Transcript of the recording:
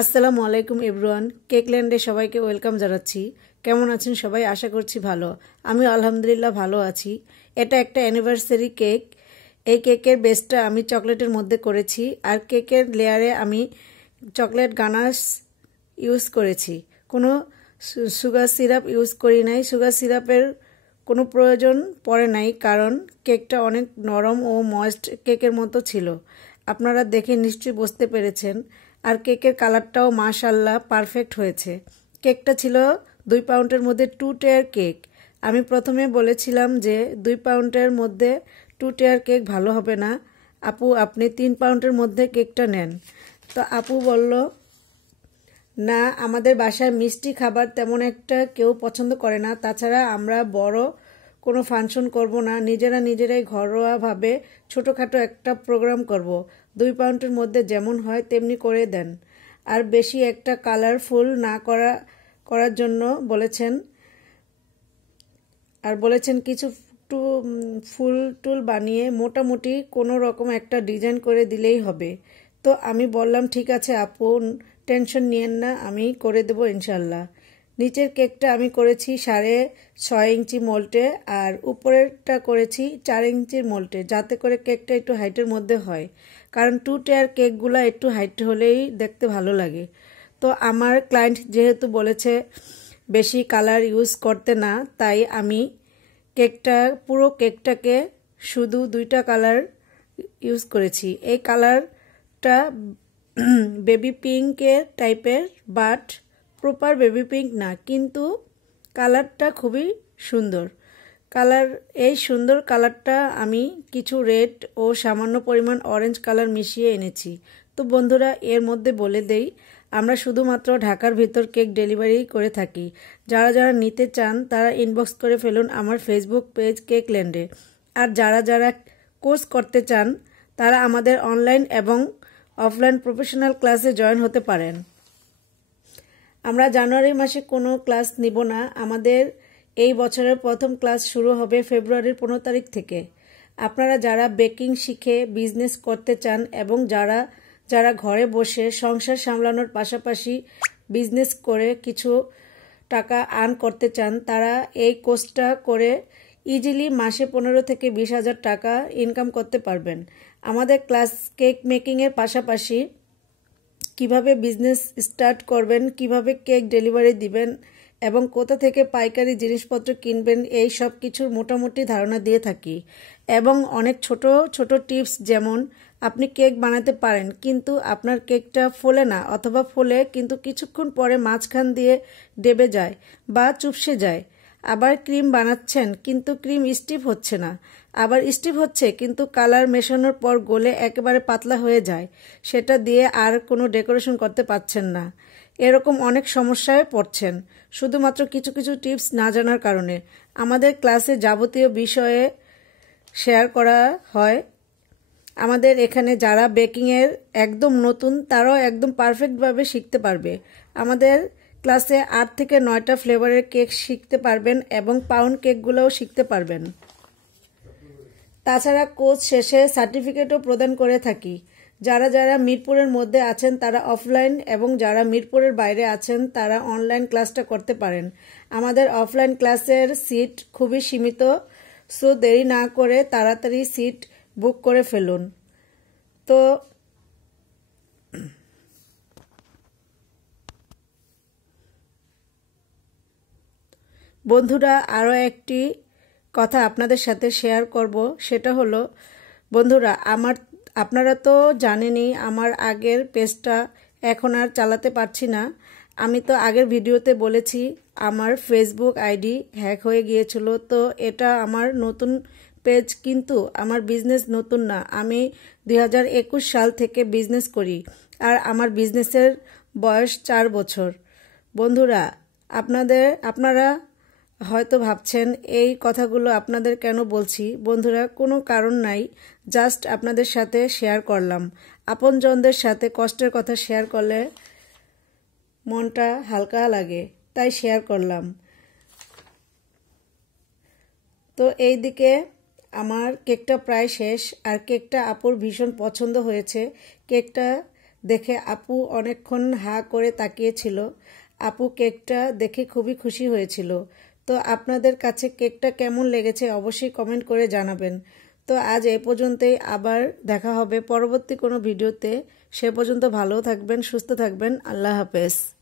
আসসালামু আলাইকুম এভরিওয়ান। কেকল্যান্ডে সবাইকে ওয়েলকাম জানাচ্ছি। কেমন আছেন সবাই? আশা করছি ভালো। আমি আলহামদুলিল্লাহ ভালো আছি। এটা একটা অ্যানিভার্সারি কেক। এই কেকের বেসটা আমি চকলেটের মধ্যে করেছি, আর কেকের লেয়ারে আমি চকলেট গানাশ ইউজ করেছি। কোনো সুগার সিরাপ ইউজ করি নাই। সুগার সিরাপের কোনো প্রয়োজন পড়ে নাই, কারণ কেকটা অনেক নরম ও ময়েস্ট কেকের মতো ছিল। আপনারা দেখে নিশ্চয়ই বুঝতে পেরেছেন। আর কেকের কালারটাও মাশাআল্লাহ পারফেক্ট হয়েছে। কেকটা ছিল 2 পাউন্ডের মধ্যে 2 টায়ার কেক। আমি প্রথমে বলেছিলাম যে 2 পাউন্ডের মধ্যে 2 টায়ার কেক ভালো হবে না, আপু আপনি 3 পাউন্ডের মধ্যে কেকটা নেন। তো আপু বলল, না, আমাদের বাসায় মিষ্টি খাবার তেমন একটা কেউ পছন্দ করে না, তাছাড়া আমরা বড় কোনো ফাংশন করব না, নিজেরাই ঘরোয়াভাবে ছোটোখাটো একটা প্রোগ্রাম করব। 2 পাউন্ডের মধ্যে যেমন হয় তেমনি করে দেন, আর বেশি একটা কালারফুল না করার জন্য বলেছেন। আর বলেছেন কিছু ফুল টুল বানিয়ে মোটামুটি কোনো রকম একটা ডিজাইন করে দিলেই হবে। তো আমি বললাম, ঠিক আছে আপু, টেনশন নিয়েন না, আমি করে দেবো ইনশাল্লাহ। নিচের কেকটা আমি করেছি 6.5 ইঞ্চি মোল্টে, আর উপরেরটা করেছি 4 ইঞ্চির মোল্টে, যাতে করে কেকটা একটু হাইটের মধ্যে হয়, কারণ 2 টায়ার কেকগুলো একটু হাইট হলেই দেখতে ভালো লাগে। তো আমার ক্লায়েন্ট যেহেতু বলেছে বেশি কালার ইউজ করতে না, তাই আমি পুরো কেকটাকে শুধু 2টা কালার ইউজ করেছি। এই কালারটা বেবি পিঙ্কের টাইপের, বাট প্রপার বেবি পিঙ্ক না, কিন্তু কালারটা খুবই সুন্দর। এই সুন্দর কালারটা আমি কিছু রেড ও সামান্য পরিমাণ অরেঞ্জ কালার মিশিয়ে এনেছি। তো বন্ধুরা, এর মধ্যে বলে দেই, আমরা শুধুমাত্র ঢাকার ভিতর কেক ডেলিভারি করে থাকি। যারা যারা নিতে চান তারা ইনবক্স করে ফেলুন আমার ফেসবুক পেজ কেকল্যান্ডে। আর যারা কোর্স করতে চান তারা আমাদের অনলাইন এবং অফলাইন প্রফেশনাল ক্লাসে জয়েন হতে পারেন। আমরা জানুয়ারি মাসে কোনো ক্লাস নিব না। আমাদের এই বছরের প্রথম ক্লাস শুরু হবে ফেব্রুয়ারির 15 তারিখ থেকে। আপনারা যারা বেকিং শিখে বিজনেস করতে চান এবং যারা ঘরে বসে সংসার সামলানোর পাশাপাশি বিজনেস করে কিছু টাকা আর্ন করতে চান, তারা এই কোর্সটা করে ইজিলি মাসে 15 থেকে 20,000 টাকা ইনকাম করতে পারবেন। আমাদের ক্লাস কেক মেকিংয়ের পাশাপাশি কিভাবে বিজনেস স্টার্ট করবেন, কিভাবে কেক ডেলিভারি দিবেন এবং কোথা থেকে পাইকারি জিনিসপত্র কিনবেন, এই সব কিছুর মোটামুটি ধারণা দিয়ে থাকি। এবং অনেক ছোট ছোট টিপস, যেমন আপনি কেক বানাতে পারেন কিন্তু আপনার কেকটা ফোলে না, অথবা ফোলে কিন্তু কিছুক্ষণ পরে মাঝখান দিয়ে ডেবে যায় বা চুপসে যায়। আবার ক্রিম বানাচ্ছেন কিন্তু ক্রিম স্টিফ হচ্ছে না, আবার স্টিফ হচ্ছে কিন্তু কালার মেশানোর পর গলে একেবারে পাতলা হয়ে যায়, সেটা দিয়ে আর কোনো ডেকোরেশন করতে পারছেন না। এরকম অনেক সমস্যায় পড়ছেন শুধুমাত্র কিছু কিছু টিপস না জানার কারণে। আমাদের ক্লাসে যাবতীয় বিষয়ে শেয়ার করা হয়। আমাদের এখানে যারা বেকিংয়ের একদম নতুন তারাও একদম পারফেক্টভাবে শিখতে পারবে। আমাদের ক্লাসে 8 থেকে 9টা ফ্লেভারের কেক শিখতে পারবেন এবং পাউন্ড কেকগুলোও শিখতে পারবেন। তাছাড়া কোর্স শেষে সার্টিফিকেটও প্রদান করে থাকি। যারা মিরপুরের মধ্যে আছেন তারা অফলাইন, এবং যারা মিরপুরের বাইরে আছেন তারা অনলাইন ক্লাসটা করতে পারেন। আমাদের অফলাইন ক্লাসের সিট খুবই সীমিত, সো দেরি না করে তাড়াতাড়ি সিট বুক করে ফেলুন। তো বন্ধুরা, আরও একটি কথা আপনাদের সাথে শেয়ার করব, সেটা হলো, বন্ধুরা, আপনারা তো জানেনই আমার আগের পেজটা এখন আর চালাতে পারছি না। আমি তো আগের ভিডিওতে বলেছি আমার ফেসবুক আইডি হ্যাক হয়ে গিয়েছিল। তো এটা আমার নতুন পেজ, কিন্তু আমার বিজনেস নতুন না। আমি 2021 সাল থেকে বিজনেস করি, আর আমার বিজনেসের বয়স 4 বছর। বন্ধুরা, আপনারা হয়তো ভাবছেন এই কথাগুলো আপনাদের কেন বলছি। বন্ধুরা, কোনো কারণ নাই, জাস্ট আপনাদের সাথে শেয়ার করলাম। আপনজনদের সাথে কষ্টের কথা শেয়ার করলে মনটা হালকা লাগে, তাই শেয়ার করলাম। তো এই দিকে আমার কেকটা প্রায় শেষ, আর কেকটা আপুর ভীষণ পছন্দ হয়েছে। কেকটা দেখে আপু অনেকক্ষণ হা করে তাকিয়েছিল। আপু কেকটা দেখে খুবই খুশি হয়েছিল। তো আপনাদের কাছে কেকটা কেমন লেগেছে অবশ্যই কমেন্ট করে জানাবেন। তো আজ এ পর্যন্তই, আবার দেখা হবে পরবর্তী কোনো ভিডিওতে। সে পর্যন্ত ভালো থাকবেন, সুস্থ থাকবেন। আল্লাহ হাফেজ।